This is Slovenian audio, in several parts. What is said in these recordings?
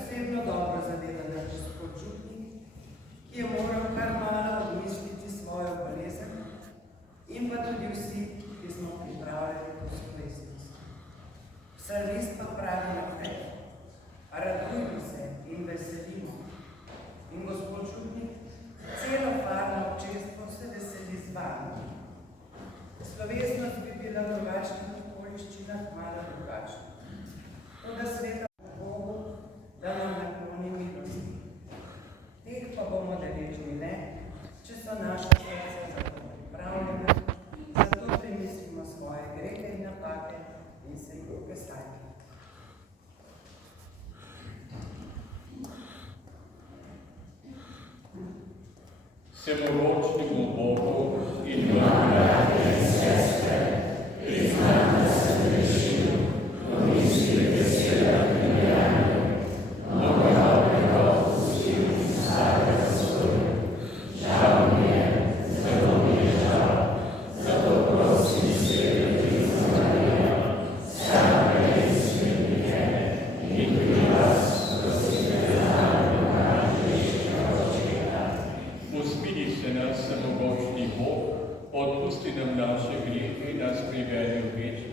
posebno dobro zaveda naš spočutnik, ki je moral kar malo odmisliti svojo bolezen, in pa tudi vsi, ki smo pripravljeni po slovesnosti. Psalmist pa pravi naprej: radujmo se in veselimo. In gospod župnik, celo farno občestvo se veseli z vami. Slovesnost bi bila v drugačnih okoliščinah malo drugačna. Toda sveta Bogu, da nam nakloni milosti. Teh pa bomo deležni le, če so naša srca za to pripravljena, zato premislimo svoje grehe in napake in se jih ukesajmo. Vsemogočnemu Bogu in vam, brate in sestre, priznam, da sem grešil, v misli, besedah in dejanju, mnogo dobrega opustil in starega storil. Žal mi je, zato prosim Sveto Kristo Marijo, same in svetnike in tudi vas, prosite za naloga greškega očeta. Usmili se nas, vsemogočni Bog, odpusti nam naše grehe in nas privedi v večnost.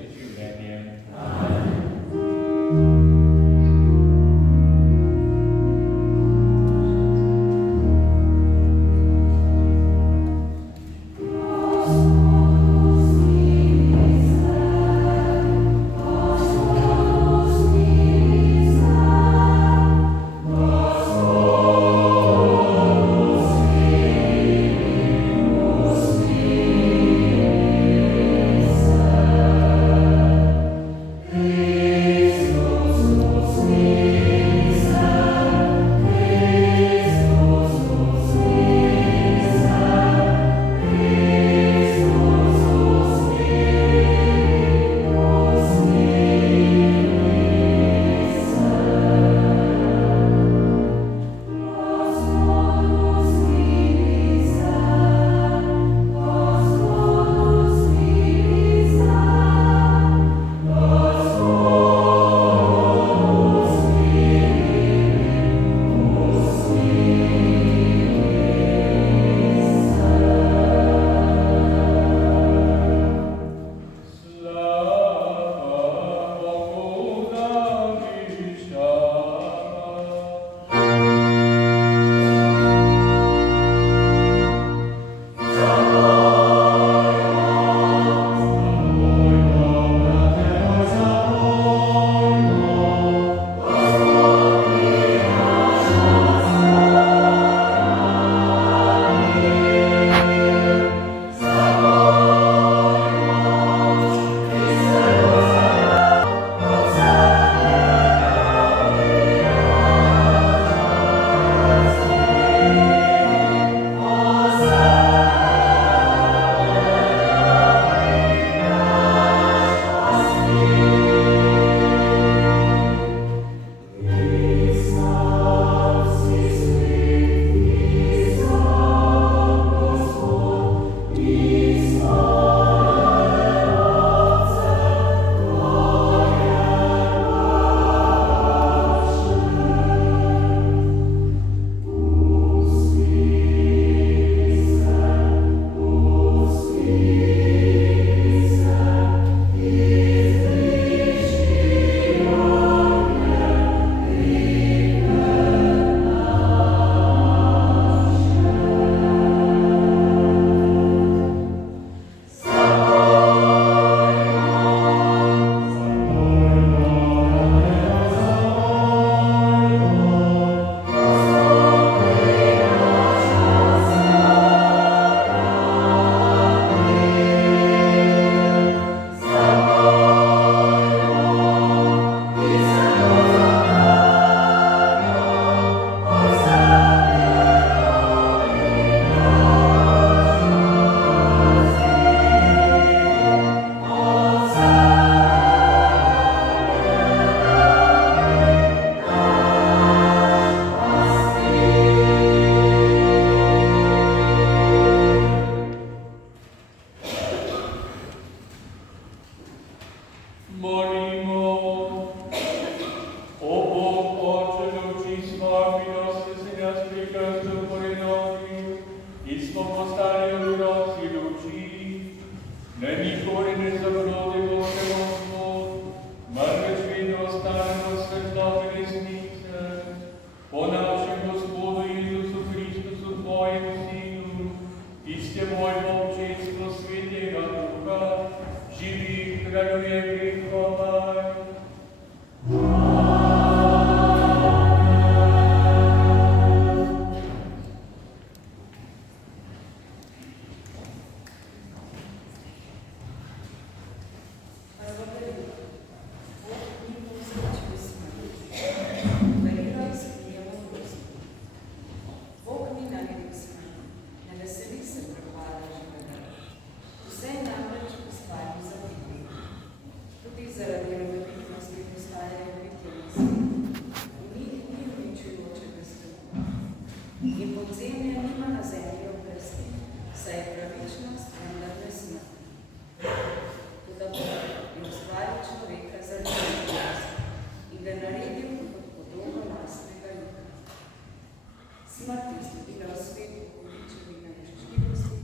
smrtnosti, bila v svetu uličevi nedoživljivosti,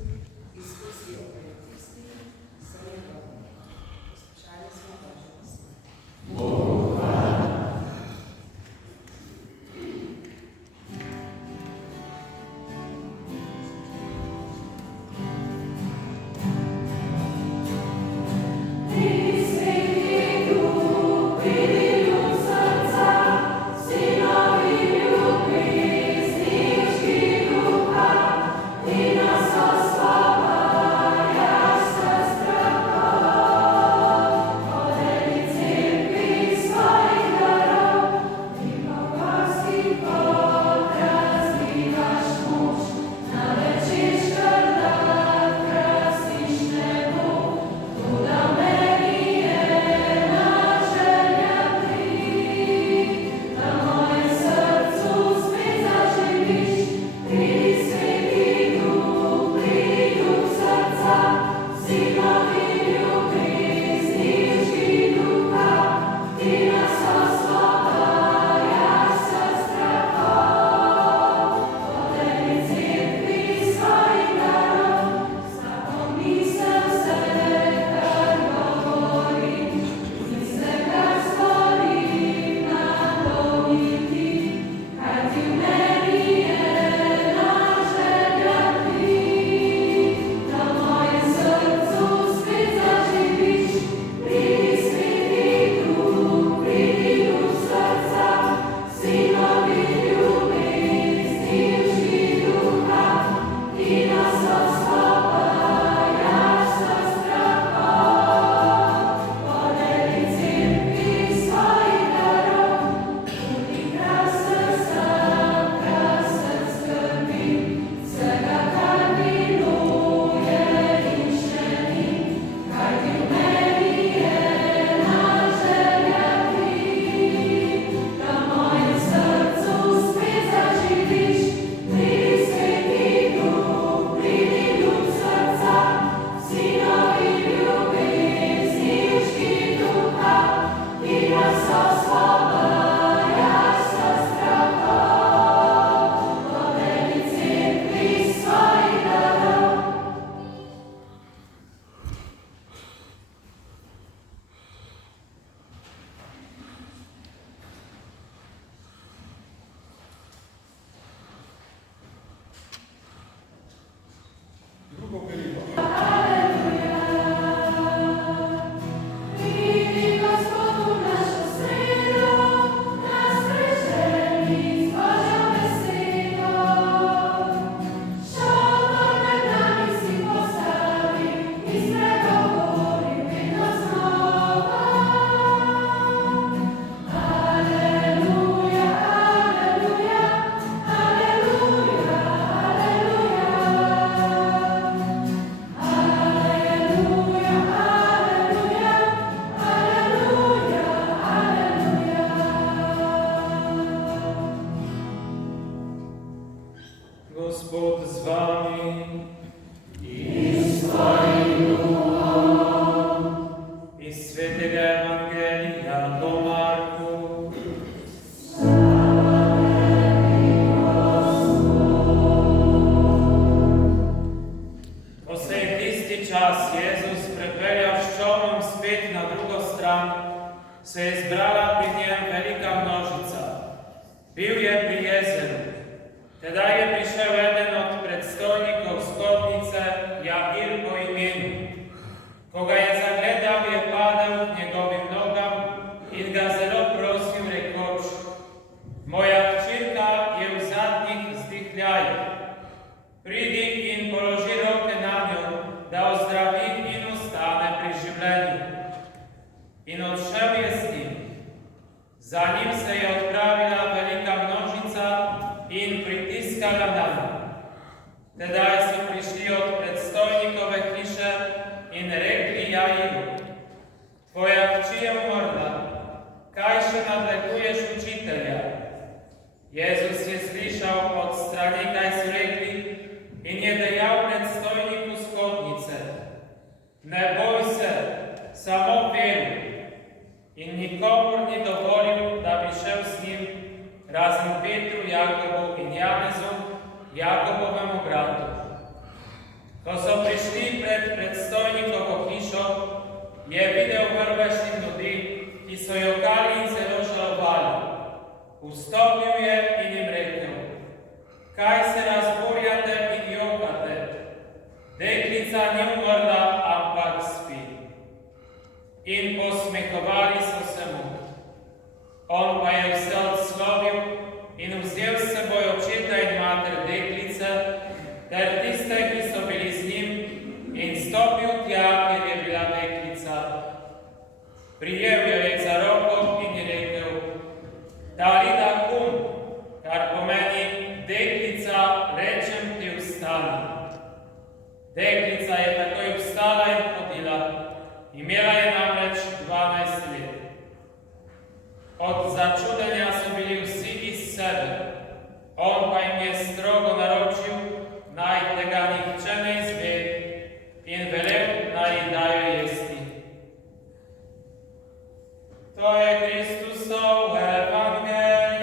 izkusijo pred tistim, sem je dobro. Poslušali smo Božjo besed. Gospod z vami in s tvojim duhom. Iz svetega Evangelija po Marku. Ko se je tisti čas Jezus prepeljal s čolnom spet na drugo stran, se je zbrala pri njem velika množica. Bil je pri jezeru. Tedaj je prišel eden od predstojnikov skotnice, Jair po imenu. Ko ga je zagledal, je padel k njegovim nogam in ga zelo prosil, rekoč: Moja hčerka je v zadnjih vzdihljajev. Pridi in položi roke nanjo, da ozdravi in ostane pri življenju. In odšel je z njim. Za njim se je odpravila velika množica in pritiskala nanj. Tedaj so prišli od predstojnikove hiše in rekli Jairu: Tvoja hči je umrla, kaj še nadleguješ učitelja? Jezus je slišal od strani, kaj so rekli, in je dejal predstojniku skotnice: Ne boj se, samo veruj. In nikomur ni dovolil, da bi šel z njim, razen Petru, Jakobu in Janezu, Jakobovemu bratu. Ko so prišli pred predstojnikovo hišo, je videl prvešnih ljudi, ki so jokali in zelo žalovali. Vstopil je in jim rekel: Kaj se razburjate in jokate? Deklica ni umrla, ampak spi. In posmehovali so se mu. On pa je vse odslovil in vzel s seboj očeta in mater deklice ter tiste, ki so bili z njim, in stopil tja, kjer je bila deklica. Prijel jo je za roko in je rekel: Talita kum, kar pomeni: deklica, rečem ti, vstani. Deklica je takoj vstala in hodila. Imela je namreč 12 let. Od začudenja so bili vsi iz sebe. On pa jim je strogo naročil, naj tega nihče ne izve, in velel, naj ji dajo jesti. To je Kristusov evangelij.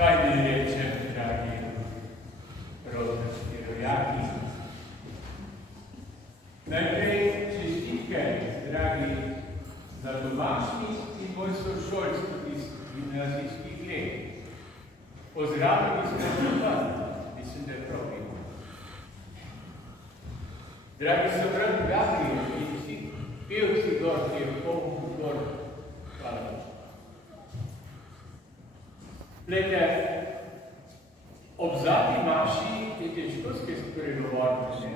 Kaj bi rečem, dragi rodarski rojaki? Najprej čestitke, dragi, za domačni in moj sošolski iz gimnazijskih let. Pozdravljeni ste vsega, mislim, da je prav bilo. Dragi sobrat Gabriel in vsi pevci gor, ki je polno gor, hvala vam. Glede, ob zadnji maši je težko spregovoriti,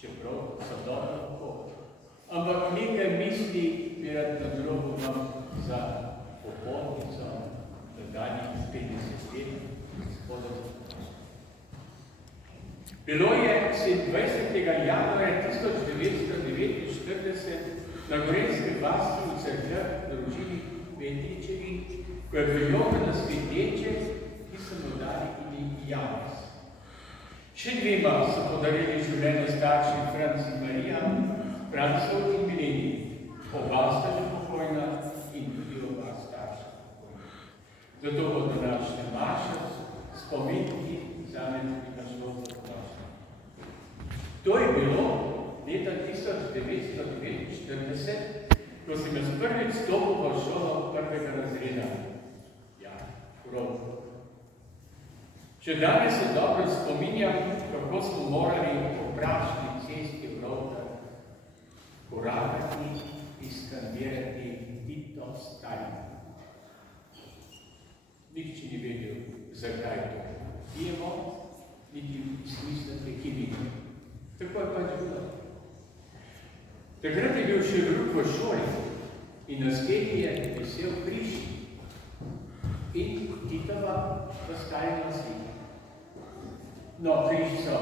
čeprav so dobro lahko. Ampak nekaj misli bi rad na drogu vam za popolnico nadaljnjih 50 let gospodov. Bilo je 27. januarja 1949 na Gorenjski vasi v Cerkljah družini Petričevi, ko je priljubljena sveteče, ki so mu dali ime Janez. Še dvema so podarili življenje starši Franc in Marija, Francov in Mileni. Oba sta že pokojna in tudi oba starša pokojna. Zato bo današnja maša spomenki zame tudi našlo zaprašanje. To je bilo leta 1949, ko sem jaz prvič stopil v šolo prvega razreda. Še danes se dobro spominjam, kako smo morali po prašni cesti v Rovdah korakati in skandirati Tito Stalin. Nihče ni vedel, zakaj to pijemo, niti smislite, ki vidimo. Tako je pač bilo. Takrat je bil še drug v šoli in na steni je visel križ in Titova razkaljena slika. No, križ so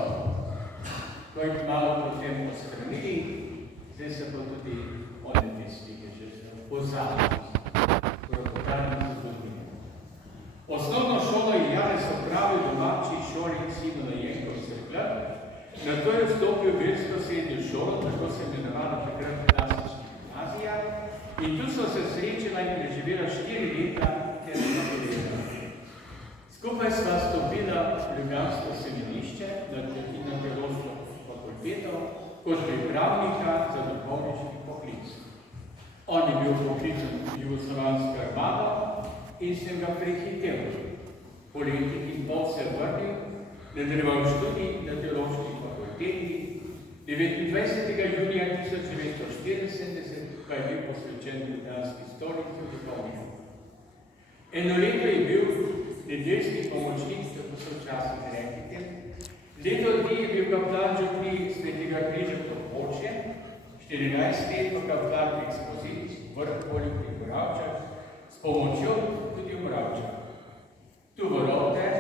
malo potem odstranili, zdaj se pa tudi one te slike že pozabili. Kropotarni zgodnje. Osnovno šolo je Janez opravil v domači šoli Simona Jenko v Cerkljah, nato je vstopil v versko srednjo šolo, tako se imenovala takrat klasična gimnazija, in tu so se srečala in preživela 4 leta, ker je napovedala. Skupaj sva stopila v ljubljansko semenišče na teološko fakulteto kot pripravnika za duhovniški poklic. On je bil poklican v jugoslovansko armado in sem ga prehitel. Po letih in pol se vrnil, nadaljeval študij na teološki fakulteti, 29. junija 1974 pa je bil posvečen ljubljanski stolici v duhovništvu. Eno leto je bil nedeljski pomočnik, tako so včasih rekli. Leto dni je bil kaplan župni Svetega križa Topolče, 14 let pa kaplan ekspozicij v Vrhpolju pri Moravčah, s pomočjo tudi v Moravčah. Tu v Rovdah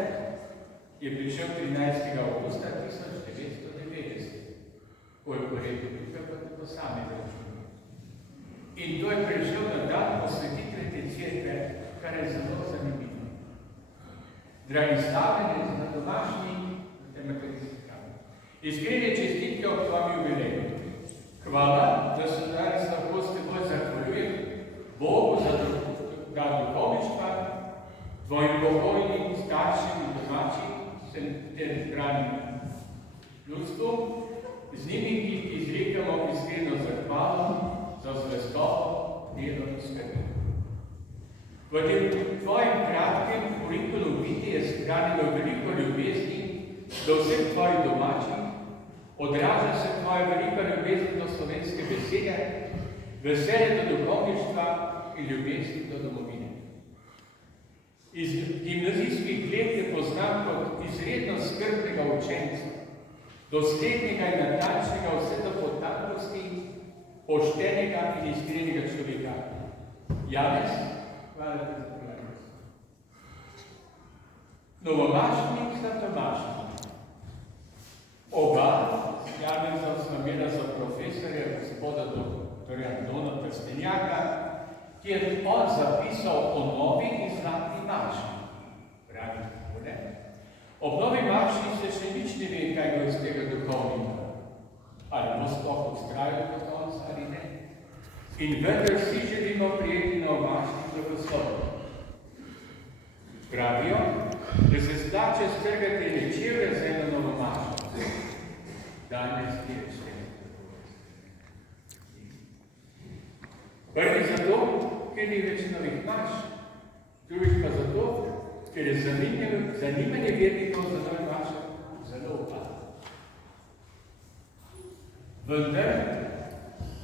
je prišel 13. augusta 1990, koliko leto tukaj pa tako sami računi. In to je prišel na dan posvetitve te cerkve, kar je zelo zanimivo. dragi slavljenec na domačni demokratizaciji. Iskrene čestitke ob tvojem jubileju. Hvala, da se danes lahko s teboj zahvaljujem Bogu za duhovništva, tvojim pokojnim staršem in domačim ter zbranim ljudstvom, z njimi ki ti izrekamo iskreno zahvalo za zvestobo, delo in skrb. V tem tvojem kratkem kurikulu biti je shranilo veliko ljubezni do vseh tvojih domačih, odraža se tvoja velika ljubezen do slovenske besede, veselje do duhovništva in ljubezni do domovine. Iz gimnazijskih let te poznam kot izredno skrbnega učenca, doslednega in natančnega vse do potankosti, poštenega in iskrenega človeka. Janez, hvala ti za prijateljstvo. Novomašnik sta Tomašnik. Oba, Janeza sva imela za profesorja gospoda doktorja Antona Trstenjaka, ki je on zapisal o novi in zlati maši. Pravi tako, ne? Ob novi maši se še nič ne ve, kaj bo iz tega duhovnika. Ali bo sploh vztrajal do konca ali ne. In vendar vsi želimo prijeti na mašni blagoslov. Pravijo, da se splače strgati nečevre za eno novo mašo. Danes je še. Prvi zato, ker ni več novih maš, drugič pa zato, ker je zanimanje vernikov za nove maše zelo upadlo. Vendar,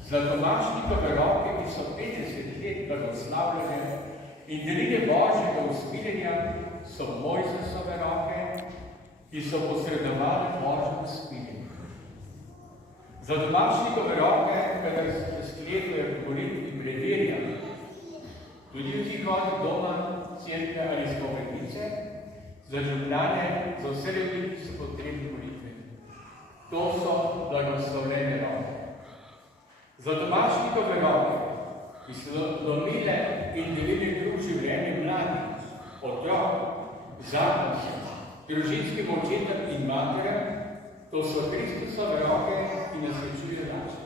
zlatomašnikove roke, ki so 50 let blagoslavljene in delile Božjega usmiljenja, so Mojzesove roke, ki so posredovali Božje usmiljenje. Zlatomašnikove roke, kadar se sklepajo k molitvi preverja, tudi v tihot doma, cerkve ali spovednice, za življanje, za vse ljudi, ki so potrebni molitve. To so blagoslovljene roke. Zlatomašnikove roke, ki so lomile in delili drug življenje mladih, otrok, zakoncev, družinskim očetom in materem, to so Kristusove roke, ki nas rečujejo naše.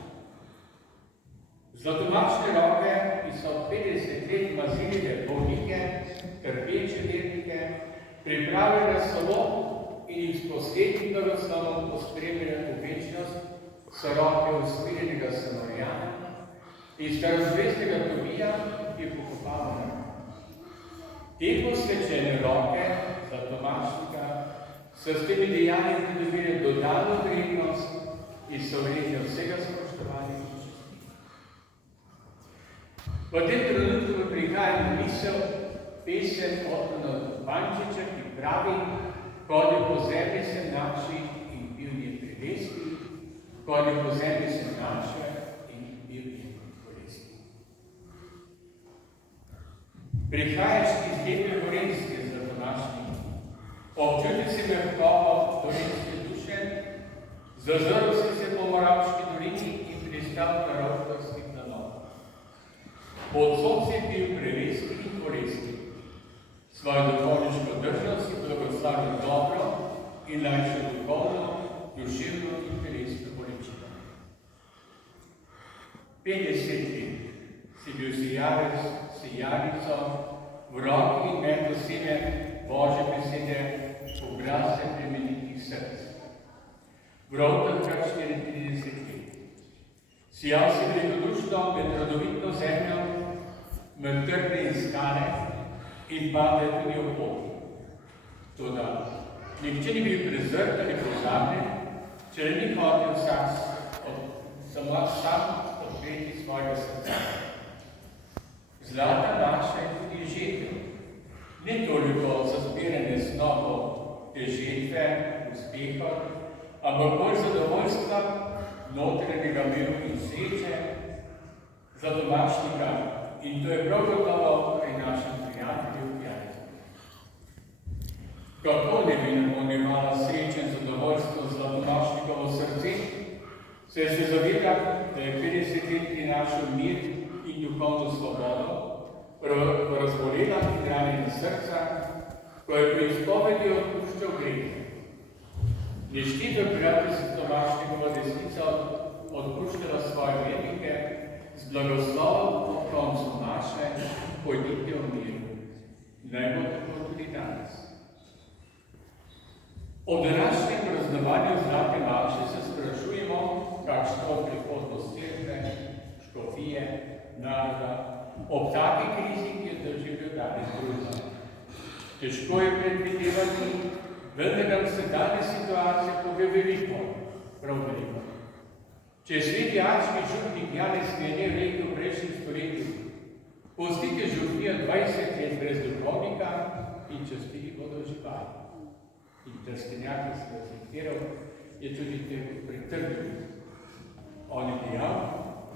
Zlatomašne roke, ki so 50 let mazilile bolnike, trpeče vernike, pripravile slovo in jih s posvetnim blagoslovom pospremile v večnost, so roke usmiljenega Samarijana in starozvestega Tobija, ki je pokopal na. Te posvečene roke zlatomašnika so s temi dejanji pridobile dodano vrednost in so vredne vsega spoštovanja. V tem trenutku mi prihaja misel pesem Otona Vančiča, ki pravi, hodil po zemlji sem naši in bil je prelesti, hodil po zemlji sem naša in bil je bolesti. Prihajaš iz lepe Gorenjske zlatomašnik, občutil si mehkobo gorenjske duše, zazrl si se po Moravški dolini in pristal na Rovtorskih planov. Povsod si bil prelesti in bolesti. Svojo duhovniško držo si blagoslavil dobro in lajšo duhovno, duševno in telesno bolečino. 50 let si bil sijavec, sijanico, v roki in med osebe Božje besede, oglase plemenitih src. V Rovtah kar 34 let. Sijal si velikodušno med rodovitno zemljo, med trde in skale in pade tudi v pot. Toda, nihče ni bil prezrt ali pozabljen, če le ni hotel samo sam odpreti svojega srca. Zlata naša je tudi žetev. Ne toliko za zbiranje snopov te žetve, uspehov, ampak bolj zadovoljstva, notranjega miru in sreče, zlatomašnika. In to je prav gotovo pri našem prijatelju Janezu. Kako ne bi nam imala sreče in zadovoljstvo zlatomašnikovo srce, se zaveda, da je 50 let prinašal mir in duhovno svobodo, razbolela in ranjena srca, ko je pri izpovedi odpuščal grehe. Neštito krat je se Tomašnjegova desnica odpuščala svoje vernike z blagoslovom ob koncu naše, pojdite v miru. Naj bo tako tudi danes. O današnjem praznovanju Zlate maše se sprašujemo, kakšna bo prihodnost cerkve, škofije, naroda, ob taki krizi, ki je doživel danes družba. Težko je predvidevati, vendar nam se danes situacija pove veliko, prav veliko. Če je sveti arčki župnik Janez Sklenjev rekel v prejšnjih stoletjih, pustite župnijo 20 let brez duhovnika in častili bodo živali. In Trstenjak, ki se ga citiral, je tudi temu pritrdil. On je dejal,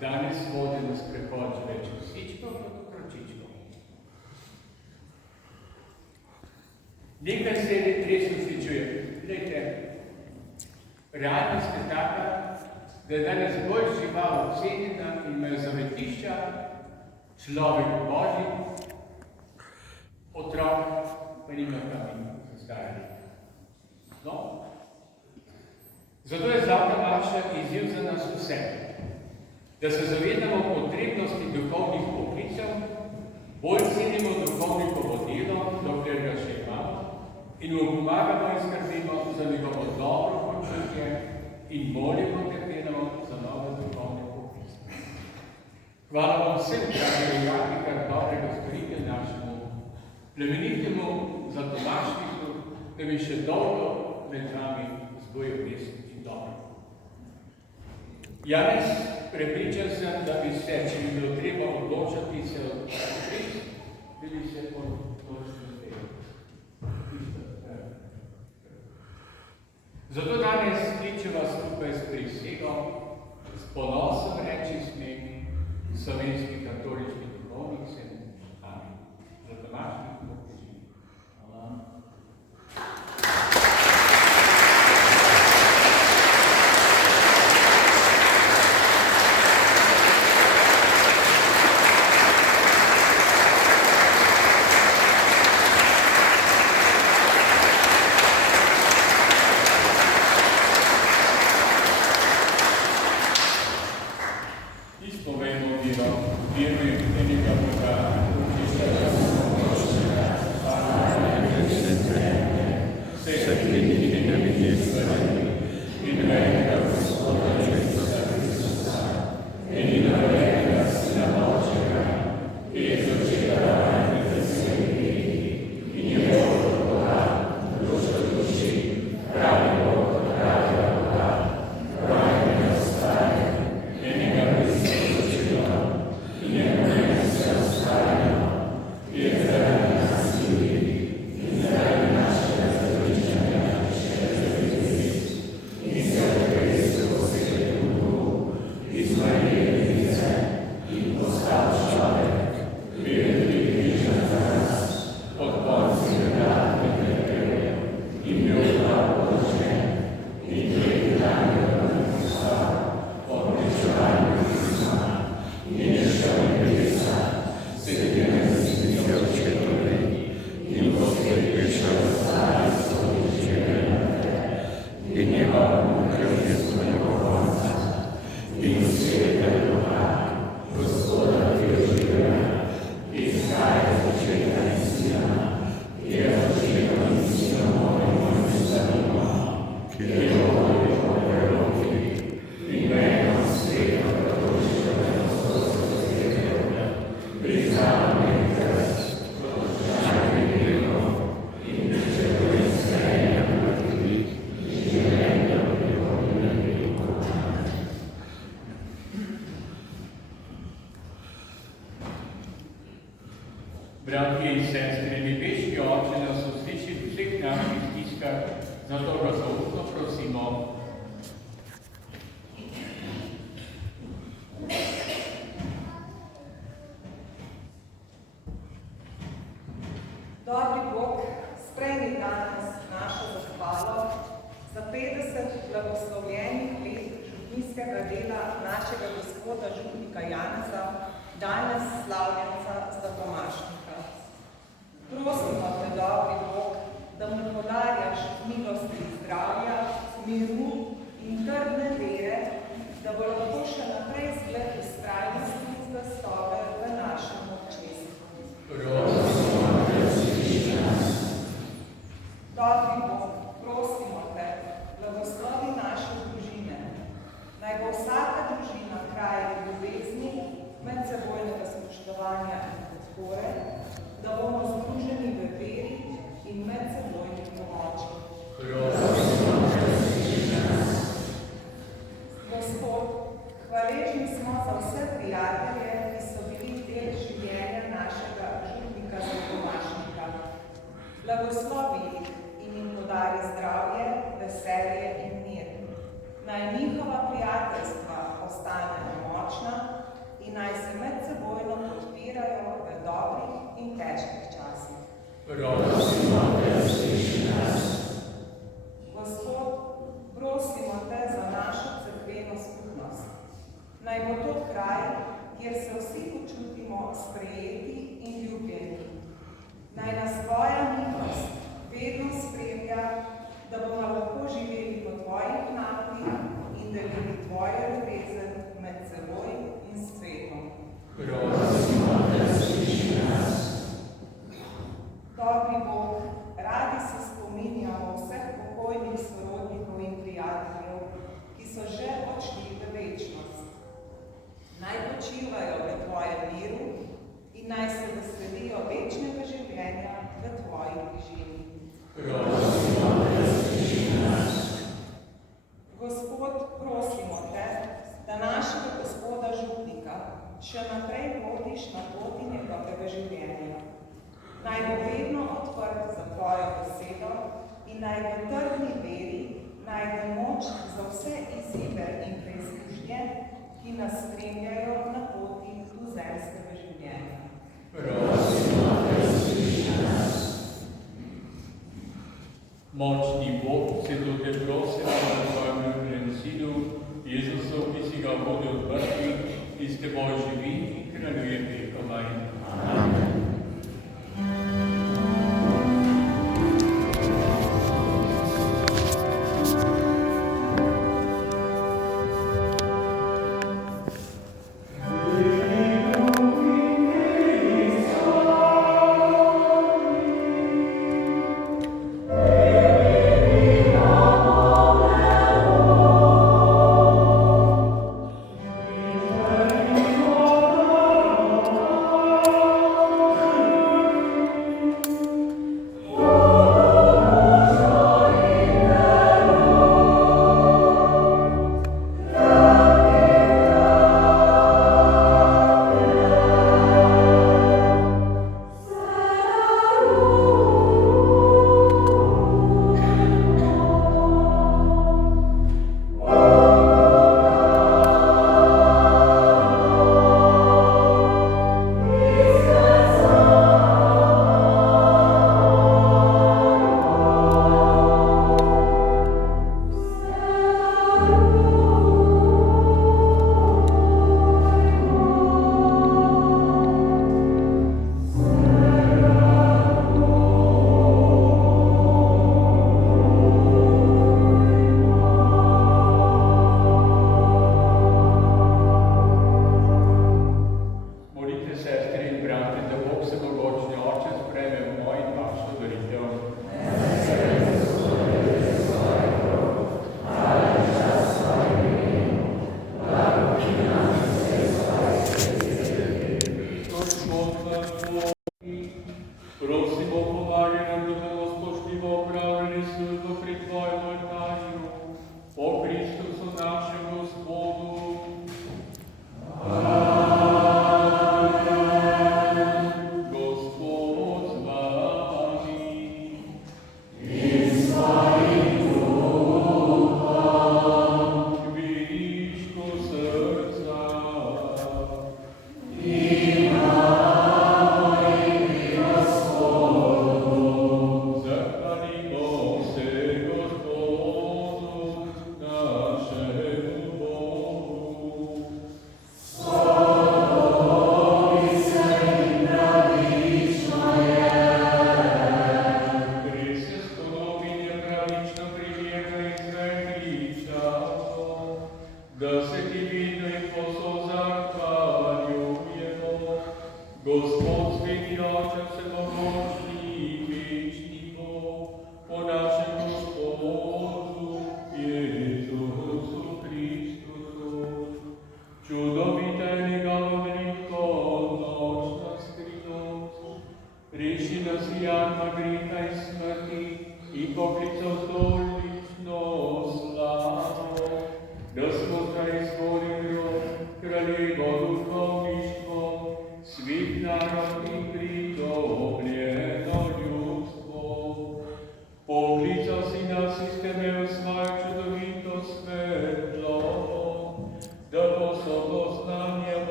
danes vode na sprehod že več psičkov kot kročičkov. Nekaj se res usličuje. Glejte, realnost je taka, da je danes bolj žival obsedena in imajo zavetišča, človek Božji, otrok pa nima kam zastajali. No, zato je Zlata maša izziv za nas vse, da se zavedamo potrebnosti duhovnih poklicev, bolj cenimo duhovnikovo delo, dokler ga še imamo, in mu pomagamo in skrbimo za njegovo dobro počutje in molimo terpeno za nove duhovne poklice. Hvala vam vsem, dragi rojaki, kar dobrega storite našemu plemenitemu Zlatomašniku, da bi še dolgo med nami zbojil resnič in dobro. Janez, prepričan sem, da bi se, če bi bilo treba odločati se od kriz, bili se odločili tega. Zato danes kličeva skupaj s prisego, s ponosom reči smemi slovenski katoliški duhovnik sem. Amen. Zlatomašnik bo poživi. Hvala. Bratje in sestre, nebeški Oče nas usliši v vseh naših stiskah, zato ga zaupno prosimo. Dobri Bog, sprejmi danes našo zahvalo za 50 blagoslovljenih let župnijskega dela našega gospoda župnika Janeza, danes slavljenca Zlatomašnika. Prosimo te, dobri Bog, stabilnosti, zdravja, miru in trdne vere, da bo lahko še naprej zgled vztrajnosti in zvestobe v našem občestvu. Dobri Bog, prosimo te, blagoslovi naše družine. Naj bo vsaka družina kraj ljubezni, medsebojnega spoštovanja in podpore, da bomo združeni v veri in medsebojni pomoči. Gospod, hvaležni smo za vse prijatelje, ki so bili del življenja našega župnika Zatomašnika. Blagoslovi jih in jim podari zdravje, veselje in mir. Naj njihova prijateljstva ostanejo močna in naj se medsebojno podpirajo v dobrih in težkih časih. Gospod, prosimo te za našo cerkveno skupnost. Naj bo to kraj, kjer se vsi počutimo sprejeti in ljubljeni. Naj nas tvoja milost vedno spremlja, da bomo lahko živeli po tvojih knapih in delili tvojo ljubezen med seboj in svetom. Dobri Bog, radi se spominjamo vseh pokojnih sorodnikov in prijateljev, ki so že odšli v večnost. Naj počivajo v tvojem miru in naj se veselijo večnega življenja v tvoji bližini. Gospod, prosimo te, da našega gospoda župnika še naprej vodiš na poti njegovega življenja. Naj bo vedno odprt za tvojo besedo in naj v trdni veri najde moč za vse izzive in preizkušnje, ki nas spremljajo na poti tuzemskega življenja. Močni Bog, se te prosimo na tvojem ljubljenem sinu, Jezusu, ki si ga vodil od mrtvih in s teboj živi in kraljuje vekoma. Amen.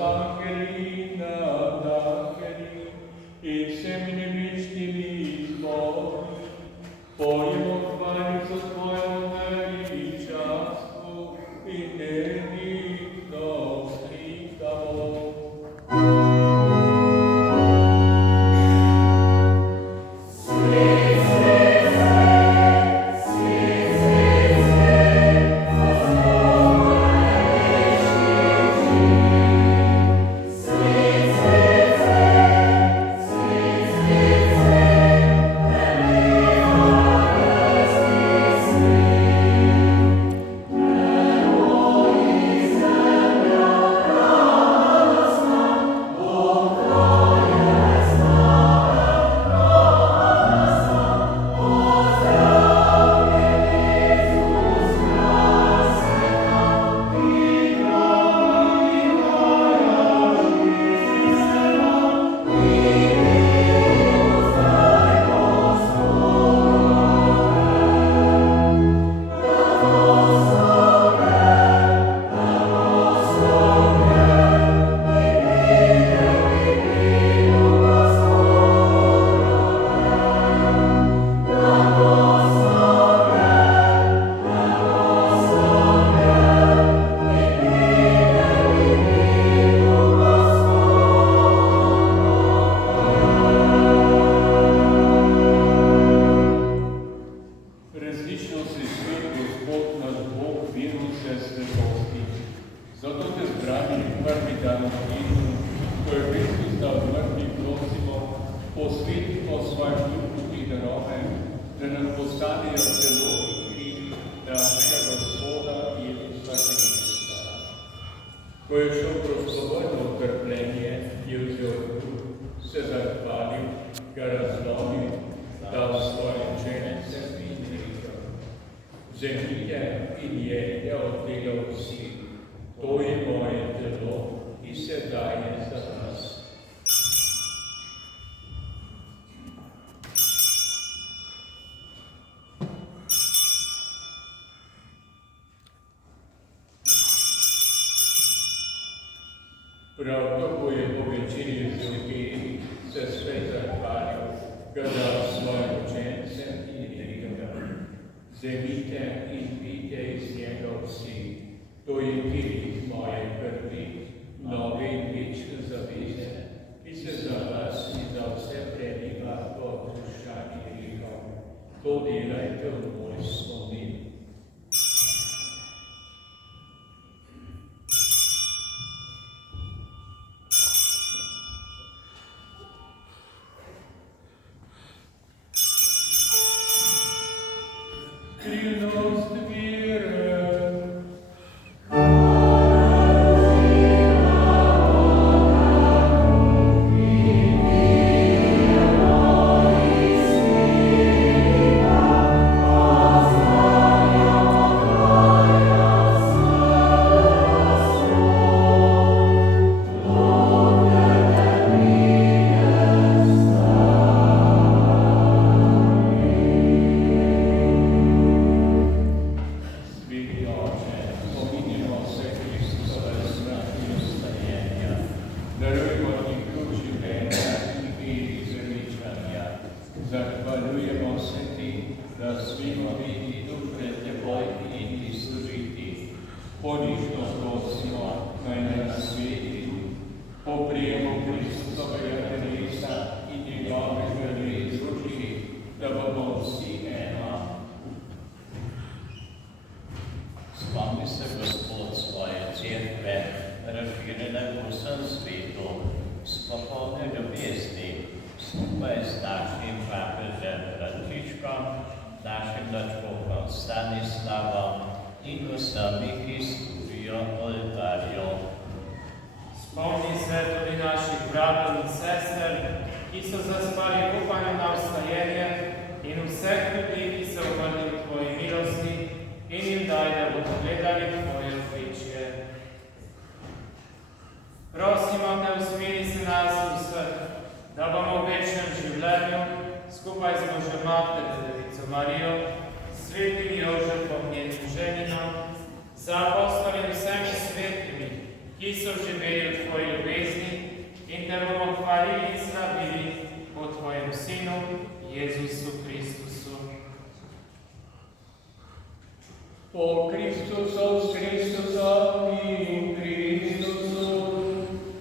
angeli nad angeli i vsemi nebičnimi zbori, pojemo hvalico Tvojo veličanstvu in nenehno vzklikamo. Prav tako je po večini zvokih se spet zahvalil, ga dal svojim učencem in rekel: Vzemite in pijte iz njega vsi, to je kri moje krvi, nove in večne zaveze, ki se za vas in za vse preliva po odpuščanju grehov. To delajte v moj spomin. Skrivnost vire. Zahvaljujemo se ti, da smemo biti tu pred teboj in ti služiti. Ponižno prosimo, naj nas sveti, po prijemu Kristovega telesa in njegovega družbi, da bomo vsi eno. Spomni se, Gospod, svoje cerkve, razširjene po vsem svetu, spopolne ljubezni, skupaj s našim papežem Frančiškom, našim nadškofom Stanislavom in vsemi, ki služijo oltarju. Spomni se tudi naših bratov in sester, ki so zaspali v upanju na vstajenje, in vseh ljudi, ki se obrnili v tvoji milosti, in jim daj, da bodo gledali tvoje odličje. Prosimo te, usmili se nas vseh, da bomo v večnem življenju skupaj z Božjo Materjo Devico Marijo, svetim Jožefom, njenim ženinom, za apostoli in vsemi svetimi, ki so živeli v tvoji ljubezni in te bomo hvalili in slavili po tvojem Sinu, Jezusu Kristusu. Po Kristusu, s Kristusom in Kristusu,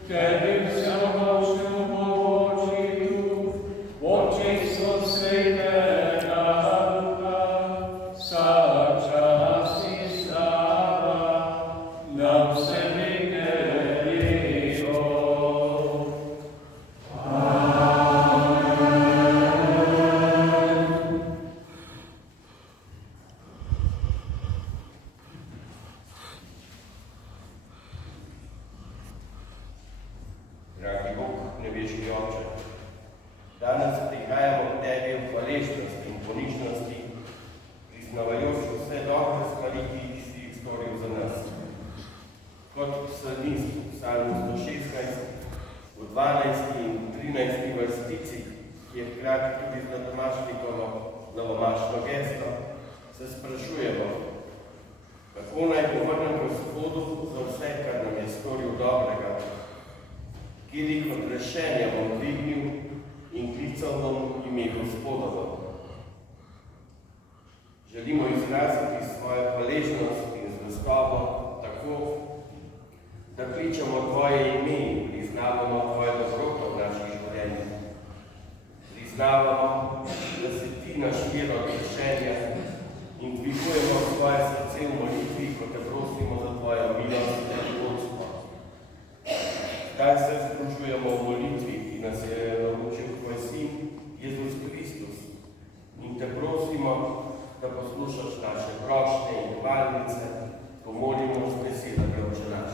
tebi vsemogočnemu Bogu Očetu, v občestvu Svetega Duha, vsak čas in slava, na vse veke Jeho. Dragi Bog, nebeški Oče, danes prihajamo k Tebi v hvaležnosti in ponižnosti, priznavajoč vse dobre stvari, ki si jih storil za nas. Kot psalmist v psalmu 116, v 12. in 13. vrstici, ki je hkrati tudi z Tomašnikovo novomašno geslo, se sprašujemo, kako naj povrnem Gospodu za vse, kar nam je storil dobrega, kjer jih odrešenja bom dvignil in klical bom ime Gospodovo. Želimo izraziti svojo hvaležnost in zvestobo tako, da kličemo Tvoje ime in priznavamo Tvoje dobroto v naših življenjih. Priznavamo, da si Ti naš vir odrešenja in dvigujemo svoje srce v molitvi, ko Te prosimo za Tvojo milost in vodstvo. Zdaj se združujemo v molitvi, ki nas je naučil Tvoj Sin, Jezus Kristus, in Te prosimo, da poslušaš naše prošnje in hvalnice, pomolimo z besedami Oče naš.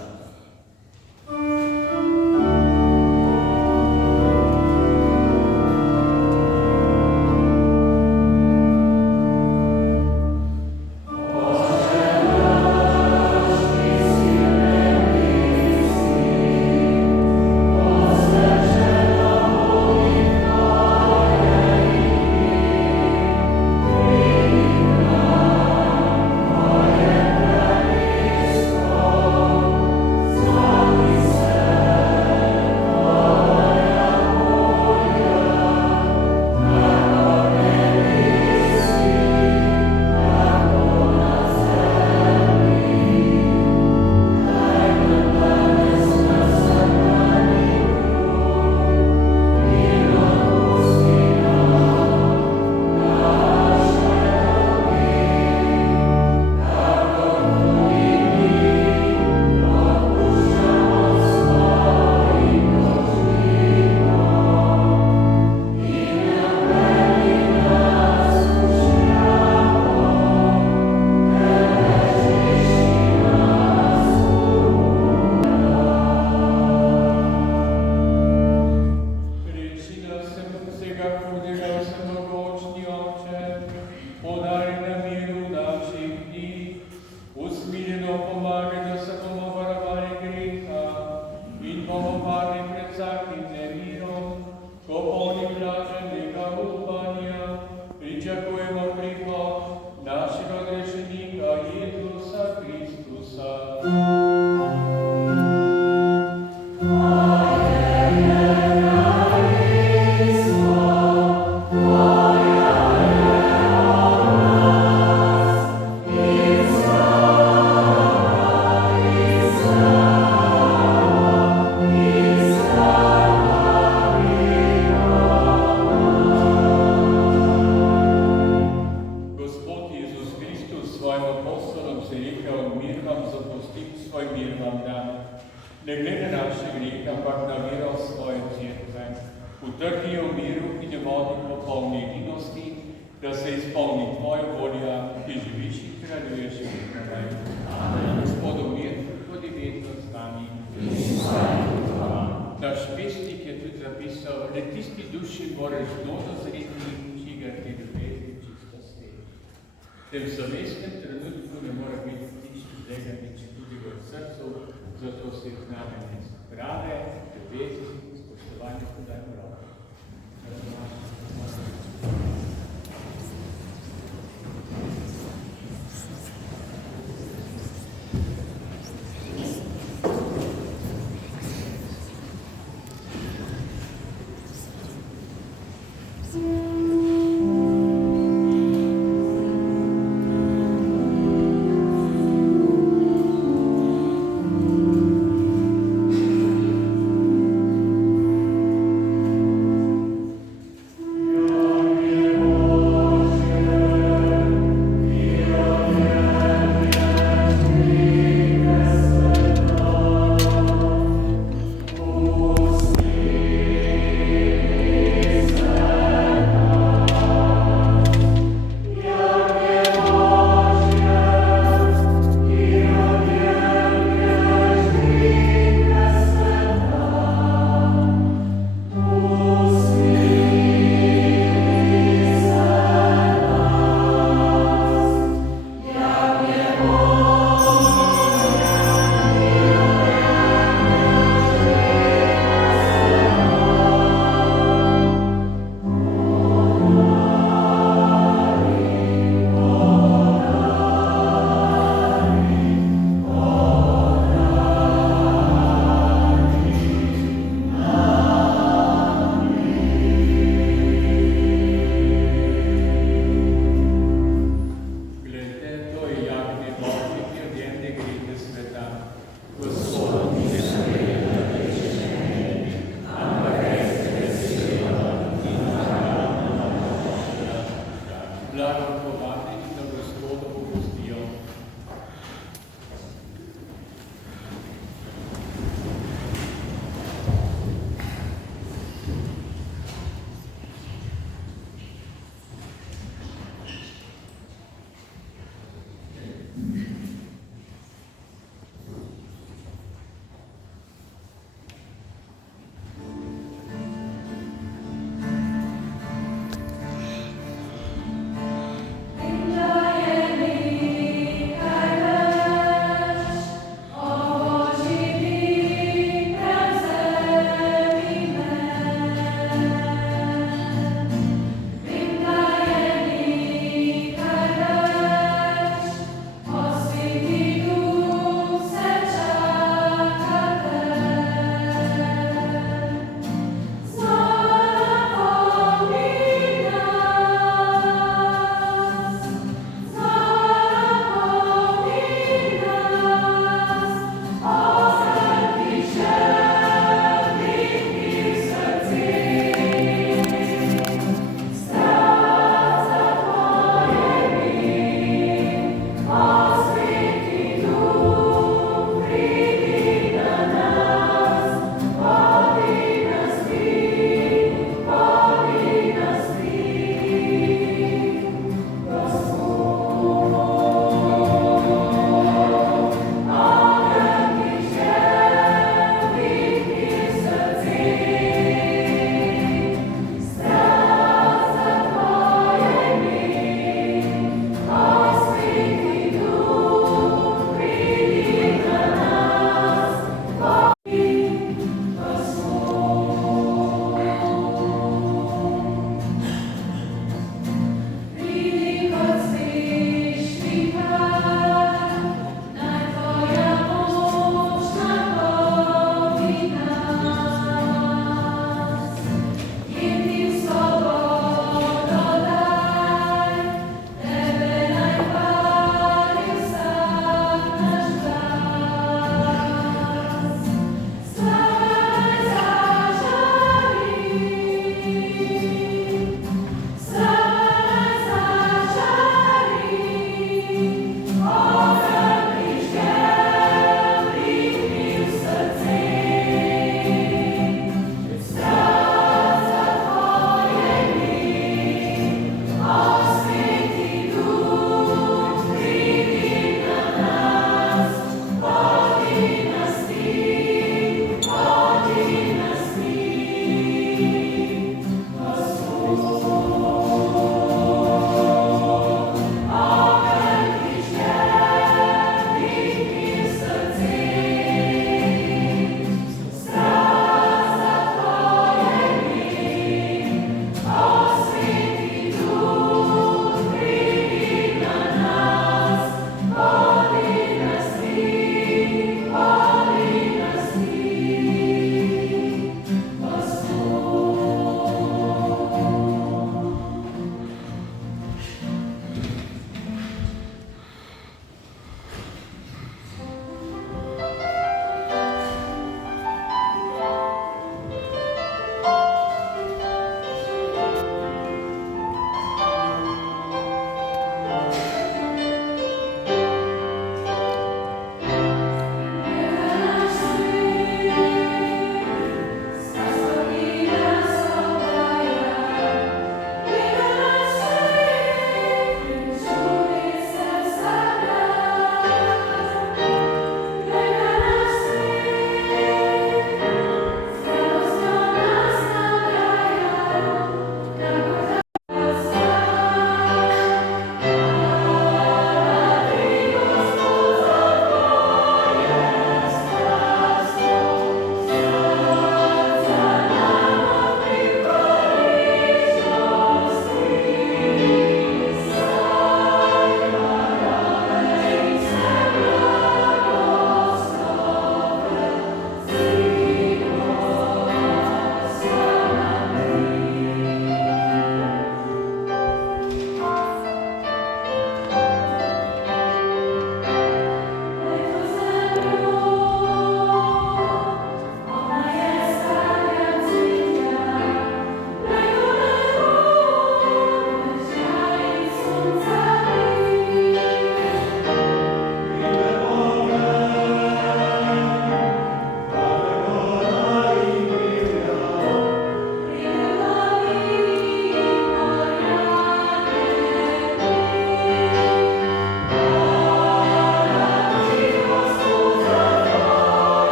V tem zavestnem trenutku ne mora biti nič tega, nič tudi v srcu, zato se znamenje prave, ljubezni, spoštovanja podajmo roko.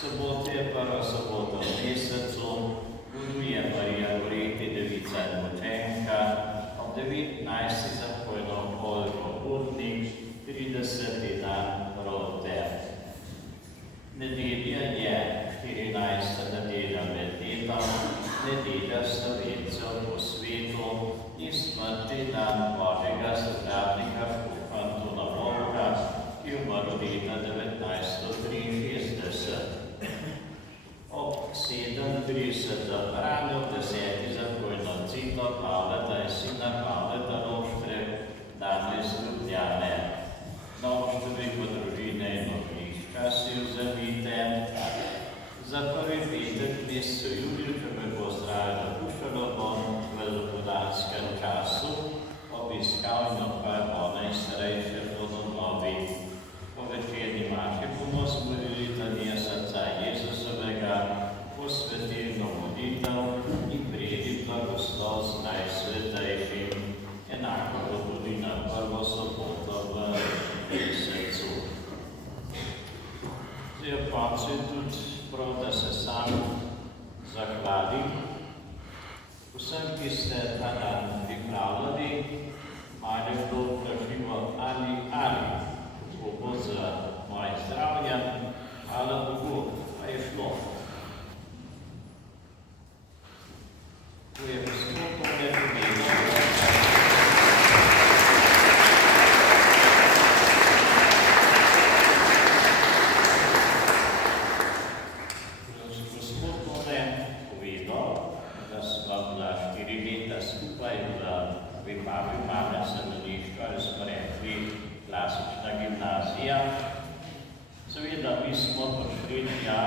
Sobota je prva sobota v mesecu, buduje Marija Goreti, devica in mučenka, ob 19. zapojno Olgo Putnik, 30. dan rote. Nedelja je 14. nedelja med letom, nedelja Slovencev po svetu in smrtni dan Božjega zastopnika Škofa Antona Volka, ki je umrl leta 1963. Ob 37. zabranil 10. zapojno ciklo Pavleta in sina Pavleta Roštre, danes Ljubljane. Novštreviko družine in oblišča si vzemite. Za prvi petek v mesecu juliju, če me bo zdravje napuščalo, bom v velikodanskem času obiskal in odpal one in starejše vodonovi. Po večerni maši bomo zmolili litanijo srca Jezusovega, posvetilno molitev in prijeli blagoslov z najsvetejšim. Enako bo tudi na prvo soboto v mesecu. Zdaj ob koncu je tudi prav, da se sam zahvalim vsem, ki ste ta dan pripravljali, malo bilo vprašljivo ali, kako bo z mojim zdravjem, hvala Bogu, pa je šlo. Ko je Gospod to ne povedal, da sva bila 4 leta skupaj v Vipavi mame semenišču, ali smo rekli klasična gimnazija. Seveda, mi smo prišli tja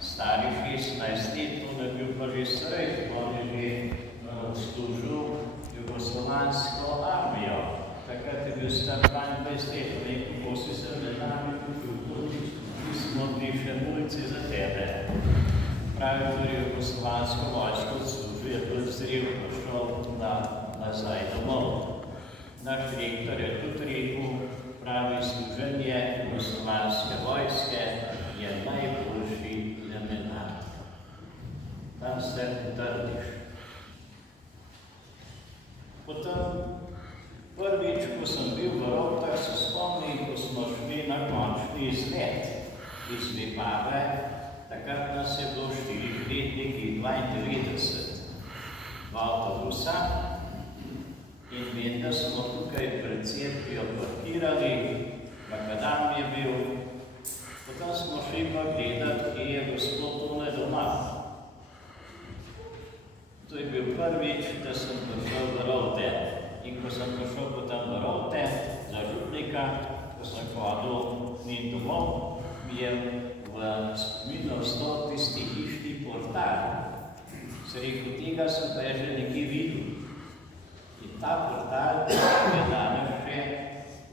stari 16 let, on je bil prvi strejk, on je že služil jugoslovansko armijo. Takrat je bil star 22 let, kako si se med nami počutil, mi smo bili še mulci za tebe. Pravi, tudi jugoslovansko vojsko odslužil, je bil zrel, prišel nazaj domov. Naš rektor je tudi rekel, pravi, služenje jugoslovanske vojske je najboljši lemenar. Tam se utrdiš. Potem prvič, ko sem bil v Rovtah, se spomnim, ko smo šli na končni izlet iz Vipave. Takrat nas je bilo 4-letniki 92, dva avtobusa in vem, da smo tukaj pred cerkvijo parkirali, makadam je bil. Potem smo šli pa gledati, kje je Gospod tole doma. To je bil prvič, da sem prišel v Rovte. In ko sem prišel potem v Rovte za župnika, ko sem hodil njim domov, mi je v spominu ostal tisti hišni portal. Se rekel, tega sem pa že nekje videl. In ta portal je danes še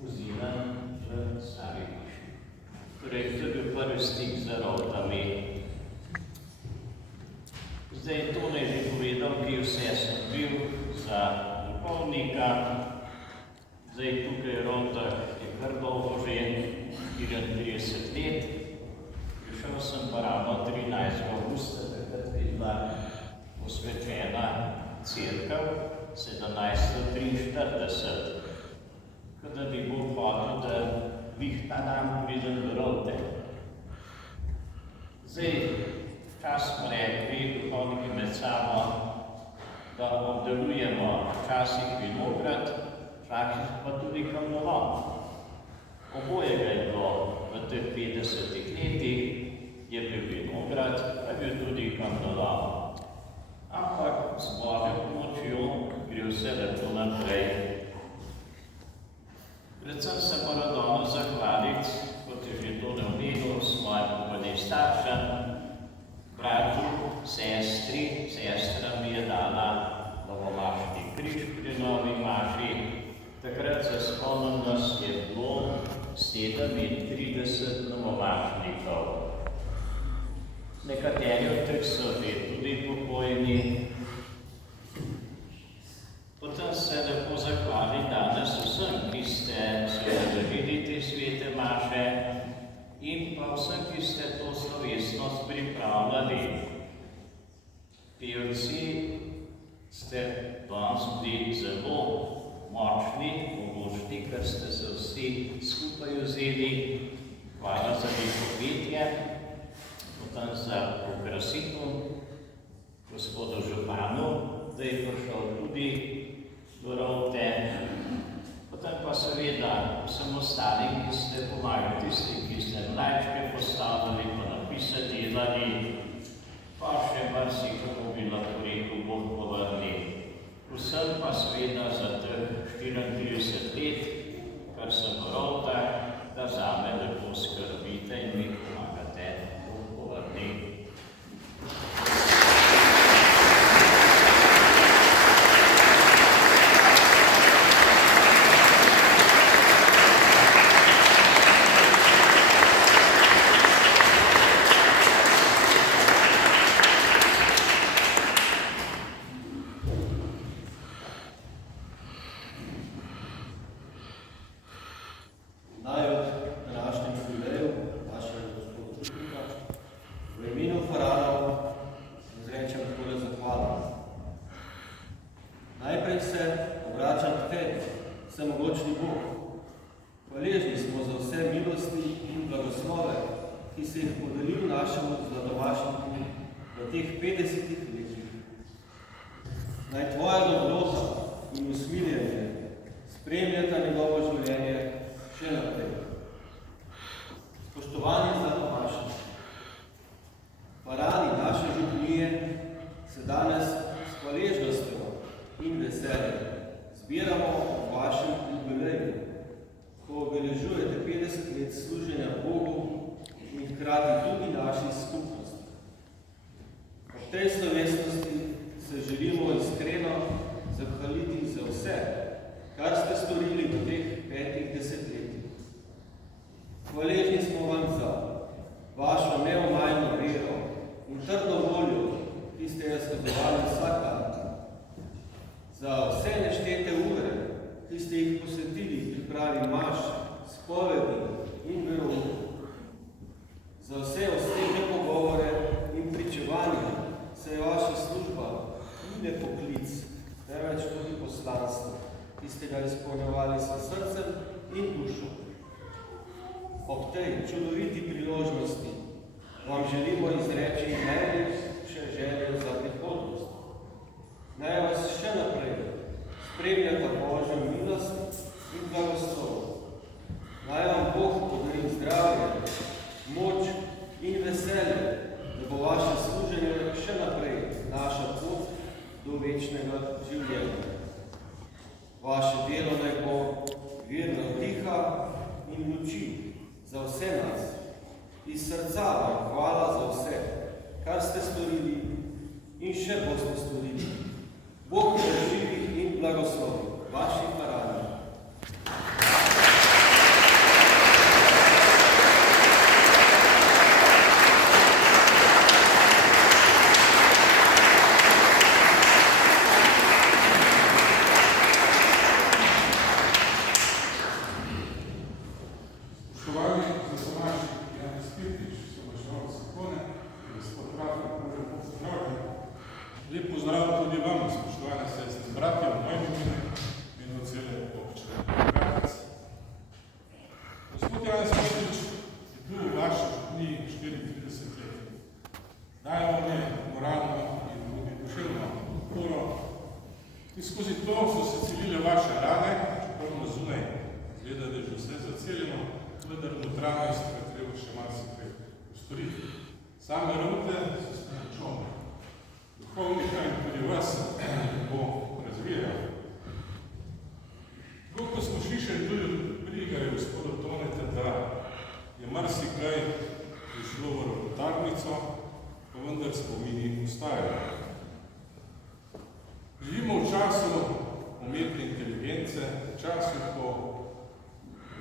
vziran v stari hiši. Torej, to je bil prvi stik z Rovtami. Zdaj, to ne že povedal, ki vse sem bil za duhovnika. Zdaj, tukaj v Rovtah je kar dolgo že, 34 let. Prišel sem pa ravno 13. avgusta, takrat je bila posvečena cerkev 1743. Kada bi Bog hotel, da bih ta dan pridem v Rovte. Zdaj, čas smo rekli, duhovniki med sabo, da obdelujemo včasih vinograd, včasih pa tudi kamnolom. Obojega je bilo v teh 50 letih, je bil vinograd, pa je bil tudi kamnolom. Ampak z Božjo pomočjo gre vse lepo naprej. Predvsem se moram danes zahvaliti, kot je že to omenil, svojim pokojnim staršem, bratu, sestri. Sestra mi je dala novomašni križ pri novi maši. Takrat se spomnim, da je bilo 37 novomašnikov. Nekateri od teh so že tudi pokojni. Potem se lepo zahvalim danes vsem, ki ste se udeležili te svete maše in pa vsem, ki ste to slovesnost slovesnost pripravljali. Pevci ste danes bili zelo močni, mogočni, ker ste se vsi skupaj vzeli. Hvala za njihovo petje, potem za okrasitev gospodu županu, da je prišel tudi do Rovte. Potem pa seveda vsem ostalim, ki ste pomagali, tisti, ki ste mlajčke postavili, pa napise delali, pa še marsikomu bi lahko rekel, Bog povrni. Vsem pa seveda za teh 34 let, kar sem Rovta, da zame lepo skrbite in mi pomagate, Bog povrni.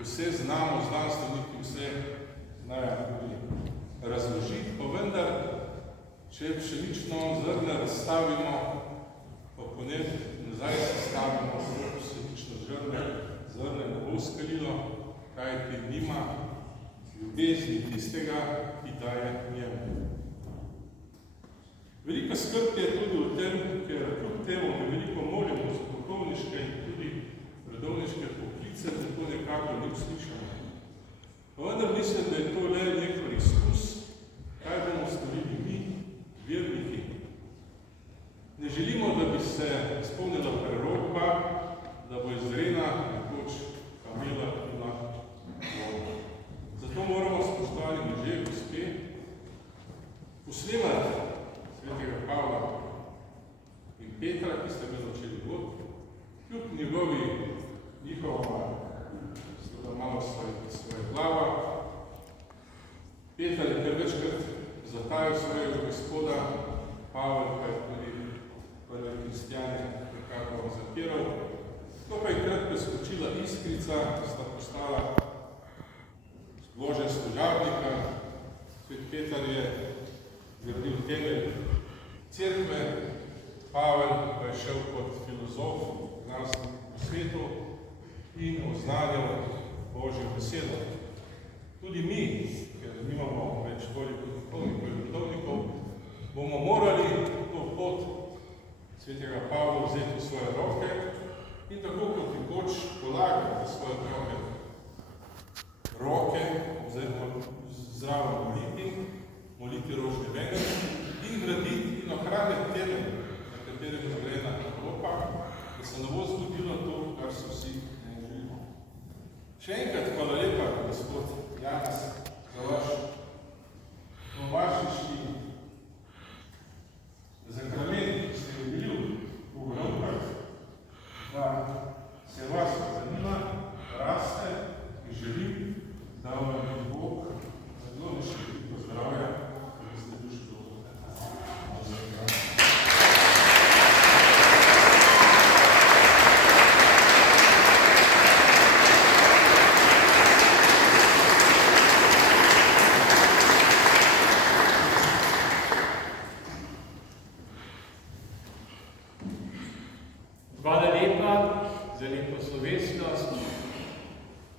Vse znamo, znanstveniki vse znajo tudi razložiti, pa vendar, če pšenično zrne razstavimo, pa potem nazaj sestavimo pšenično zrne ne bo skalilo, kajti nima ljubezni tistega, ki daje njemu. skrb je tudi v tem, ker kljub temu mi veliko molimo za duhovniške in tudi redovniške poklice, tako nekako ni slišano. Pa vendar mislim, da je to le nek preizkus, kaj bomo storili mi, verniki. Ne želimo, da bi se izpolnila prerokba, da bo iz Rena nekoč kamela pila vodo. Zato moramo, spoštovani možje, gospe, posnemati svetega Pavla in Petra, ki sta ga začeli vod, kljub njihova malo svoje glava. Petar je kar večkrat zatajal svojega gospoda, Pavel pa je tudi prve kristjane nekako zapiral. To pa je krat preskočila Iskrica, sta postala zložen služabnika. Svet Petar je zgradil temelj cerkve, Pavel pa je šel kot filozof znanstvenih po svetu in oznanjal Božjo besedo. Tudi mi, ker nimamo več toliko duhovnikov in redovnikov, bomo morali to pot svetega Pavla vzeti v svoje roke in tako kot nekoč polagati svoje roke, zraven moliti rožni venec in graditi in ohraniti temelj, na katerem je zgrajena Evropa, da se ne bo zgodilo to, kar so vsi ne želimo. Še enkrat hvala lepa, gospod Janez, za vaš novašiški zakrament, ki ste je bil v Evropah, da se vas zanima, raste in želim, da vam je Bog zelo nešteliko zdravja, da ste duši dobro. Hvala lepa za lepo slovesnost.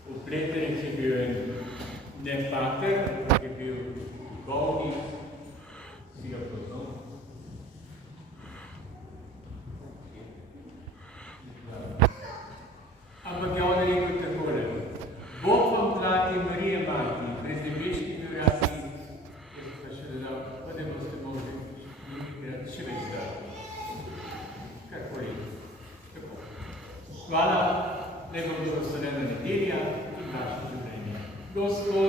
V Pleterih je bil ne pater, ampak je bil bolnik, si ga poznal. Ampak je on rekel takole: Bog vam plati, Marija mati, brez nebeških vratih, jaz pa še dodal, pa ne boste mogli še več dati. Kakoli. Hvala, naj bo blagoslovljena nedelja in naše življenje. Gospod